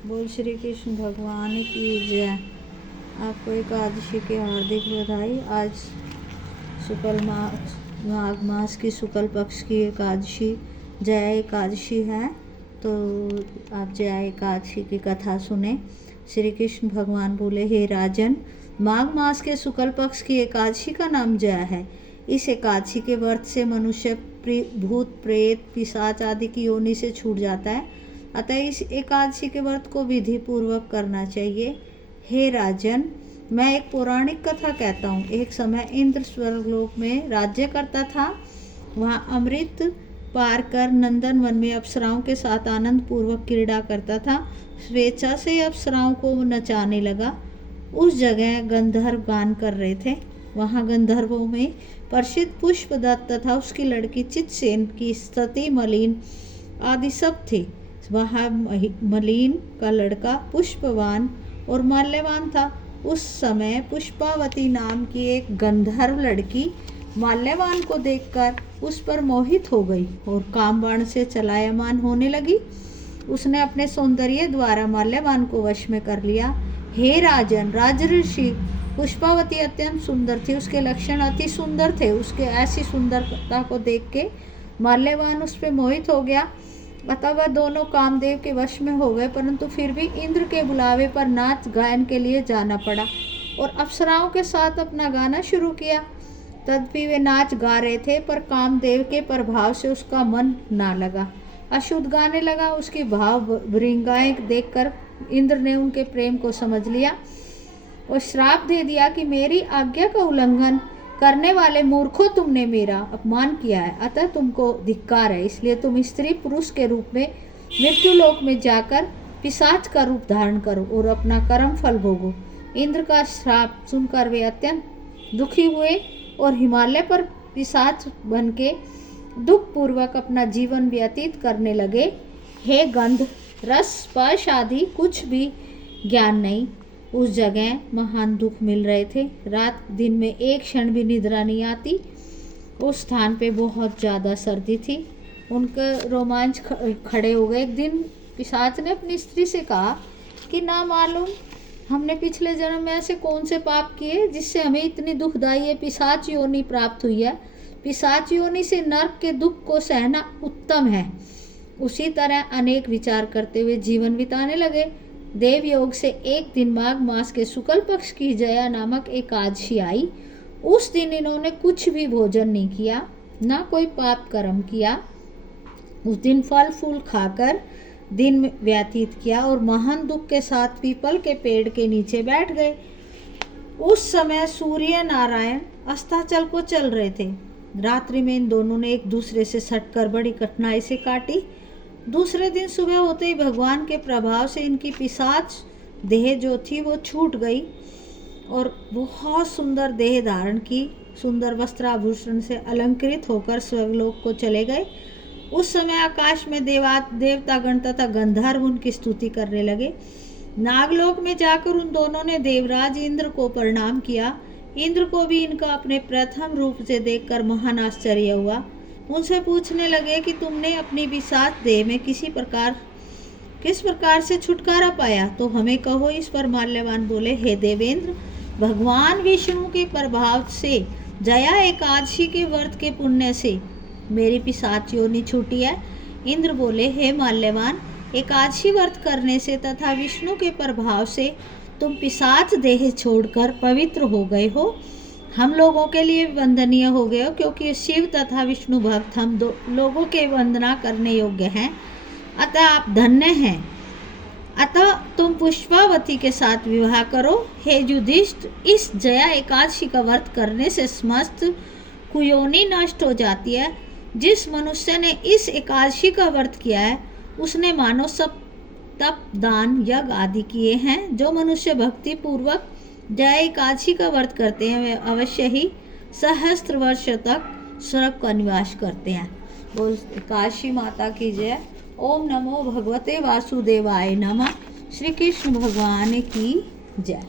बोल श्री कृष्ण भगवान की जय। आपको एकादशी की हार्दिक बधाई। आज शुक्ल माघ मास की शुक्ल पक्ष की एकादशी जया एकादशी है। तो आप जया एकादशी की कथा सुने। श्री कृष्ण भगवान बोले, हे राजन, माघ मास के शुक्ल पक्ष की एकादशी का नाम जया है। इस एकादशी के व्रत से मनुष्य भूत प्रेत पिशाच आदि की योनि से छूट जाता है। अतः इस एकादशी के व्रत को विधि पूर्वक करना चाहिए। हे राजन, मैं एक पौराणिक कथा कहता हूँ। एक समय इंद्र स्वर्गलोक में राज्य करता था। वहाँ अमृत पार कर नंदन वन में अप्सराओं के साथ आनंद पूर्वक क्रीड़ा करता था। स्वेच्छा से अप्सराओं को नचाने लगा। उस जगह गंधर्व गान कर रहे थे। वहाँ गंधर्वों में प्रसिद्ध पुष्पदत्त तथा उसकी लड़की चित्सेन की स्तुति मलिन आदि सब थे। वहाँ मलिन का लड़का पुष्पवान और माल्यवान था। उस समय पुष्पावती नाम की एक गंधर्व लड़की माल्यवान को देखकर उस पर मोहित हो गई और कामबाण से चलायमान होने लगी। उसने अपने सौंदर्य द्वारा माल्यवान को वश में कर लिया। हे राजन, राजऋषि पुष्पावती अत्यंत सुंदर थी। उसके लक्षण अति सुंदर थे। उसके ऐसी सुंदरता को देख के माल्यवान उस पर मोहित हो गया। अतः वह दोनों कामदेव के वश में हो गए। परंतु फिर भी इंद्र के बुलावे पर नाच गायन के लिए जाना पड़ा और अप्सराओं के साथ अपना गाना शुरू किया। तदपि वे नाच गा रहे थे, पर कामदेव के प्रभाव से उसका मन ना लगा, अशुद्ध गाने लगा। उसकी भाव भृंगाएं देखकर इंद्र ने उनके प्रेम को समझ लिया और श्राप दे दिया कि मेरी आज्ञा का उल्लंघन करने वाले मूर्खों, तुमने मेरा अपमान किया है, अतः तुमको धिक्कार है। इसलिए तुम स्त्री पुरुष के रूप में मृत्यु लोक में जाकर पिशाच का रूप धारण करो और अपना कर्म फल भोगो। इंद्र का श्राप सुनकर वे अत्यंत दुखी हुए और हिमालय पर पिशाच बन के दुख पूर्वक अपना जीवन व्यतीत करने लगे। हे गंध रस स्पर्श आदि कुछ भी ज्ञान नहीं। उस जगह महान दुख मिल रहे थे। रात दिन में एक क्षण भी निद्रा नहीं आती। उस स्थान पे बहुत ज़्यादा सर्दी थी। उनके रोमांच खड़े हो गए। एक दिन पिशाच ने अपनी स्त्री से कहा कि ना मालूम हमने पिछले जन्म में ऐसे कौन से पाप किए जिससे हमें इतनी दुखदायी पिशाच योनि प्राप्त हुई है। पिशाच योनि से नरक के दुख को सहना उत्तम है। उसी तरह अनेक विचार करते हुए जीवन बिताने लगे। देव योग से एक दिन माघ मास के शुक्ल पक्ष की जया नामक एकादशी आई। उस दिन इन्होंने कुछ भी भोजन नहीं किया, ना कोई पाप कर्म किया। उस दिन फल फूल खाकर दिन व्यतीत किया और महान दुख के साथ पीपल के पेड़ के नीचे बैठ गए। उस समय सूर्य नारायण अस्ताचल को चल रहे थे। रात्रि में इन दोनों ने एक दूसरे से सटकर बड़ी कठिनाई से काटी। दूसरे दिन सुबह होते ही भगवान के प्रभाव से इनकी पिशाच देह जो थी वो छूट गई और बहुत सुंदर देह धारण की, सुंदर वस्त्राभूषण से अलंकृत होकर स्वर्गलोक को चले गए। उस समय आकाश में देवतागण तथा गंधर्व उनकी स्तुति करने लगे। नागलोक में जाकर उन दोनों ने देवराज इंद्र को प्रणाम किया। इंद्र को भी इनका अपने प्रथम रूप से देखकर महान आश्चर्य हुआ। उनसे पूछने लगे कि तुमने अपनी पिशाच देह में किस प्रकार से छुटकारा पाया, तो हमें कहो। इस पर माल्यवान बोले, हे देवेंद्र, भगवान विष्णु के प्रभाव से जया एकादशी के व्रत के पुण्य से मेरी पिशाच योनि छूटी है। इंद्र बोले, हे माल्यवान, एकादशी व्रत करने से तथा विष्णु के प्रभाव से तुम पिशाच देह छोड़कर पवित्र हो गए हो। हम लोगों के लिए वंदनीय हो गए हो, क्योंकि शिव तथा विष्णु भक्त हम दो लोगों के वंदना करने योग्य हैं। अतः आप धन्य हैं। अतः तुम पुष्पावती के साथ विवाह करो। हे युधिष्ठिर, इस जया एकादशी का व्रत करने से समस्त कुयोनि नष्ट हो जाती है। जिस मनुष्य ने इस एकादशी का व्रत किया है उसने मानो सब तप दान यज्ञ आदि किए हैं। जो मनुष्य भक्ति पूर्वक जया एकादशी का व्रत करते हैं वे अवश्य ही सहस्त्र वर्ष तक स्वर्ग का निवास करते हैं। बोल काशी माता की जय। ओम नमो भगवते वासुदेवाय नमः। श्री कृष्ण भगवान की जय।